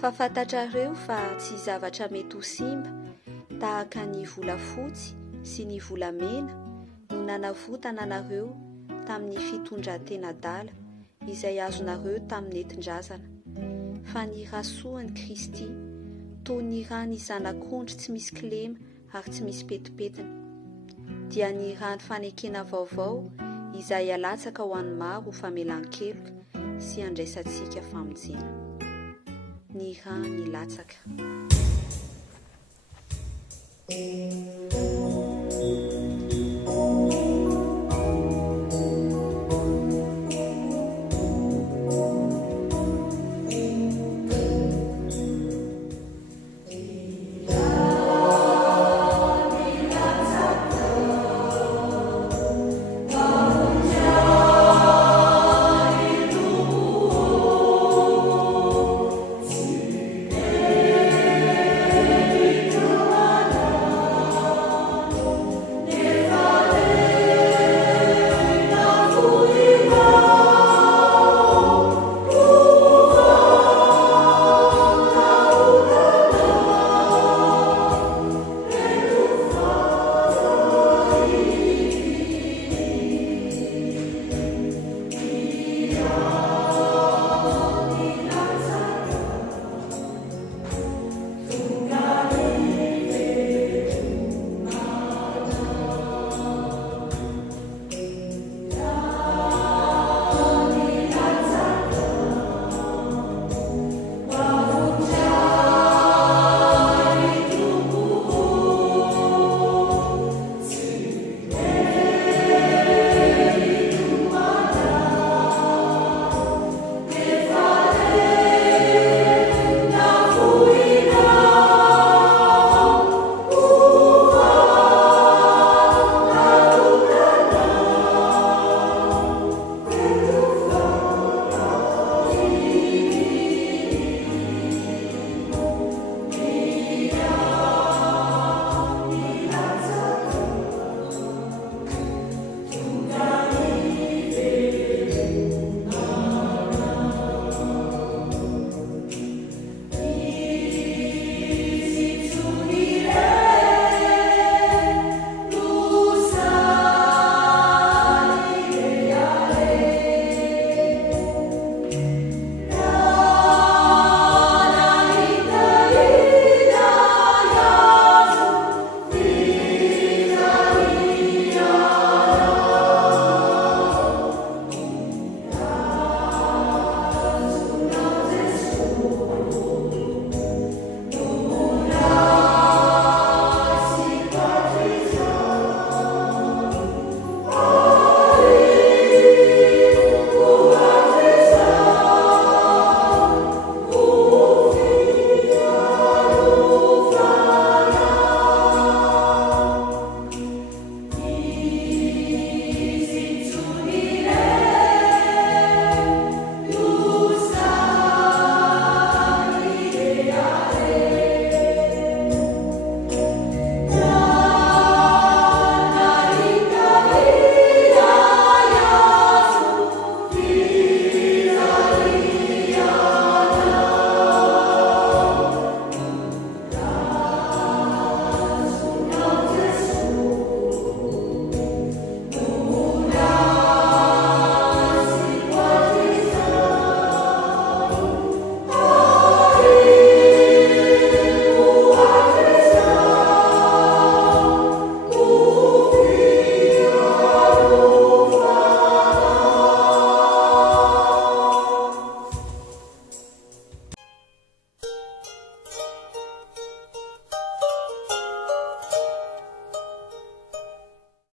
Fa fantatrareo fa tsy zavatra mety ho simba tahaka ny volafotsy sy ny volamena no nanavotana anareo tamin'ny fitondran-tena-dala izay azonareo tamin'ny entin-drazana, fa ny rasoan'i Kristy toy ny rany zanak'ondry tsy misy kilema ary tsy misy petipetina, dia ny rany fanekena vaovao izay alatsaka ho an'ny maro famelan-keloka sy andraisantsika famonjena. Ny rany latsaka.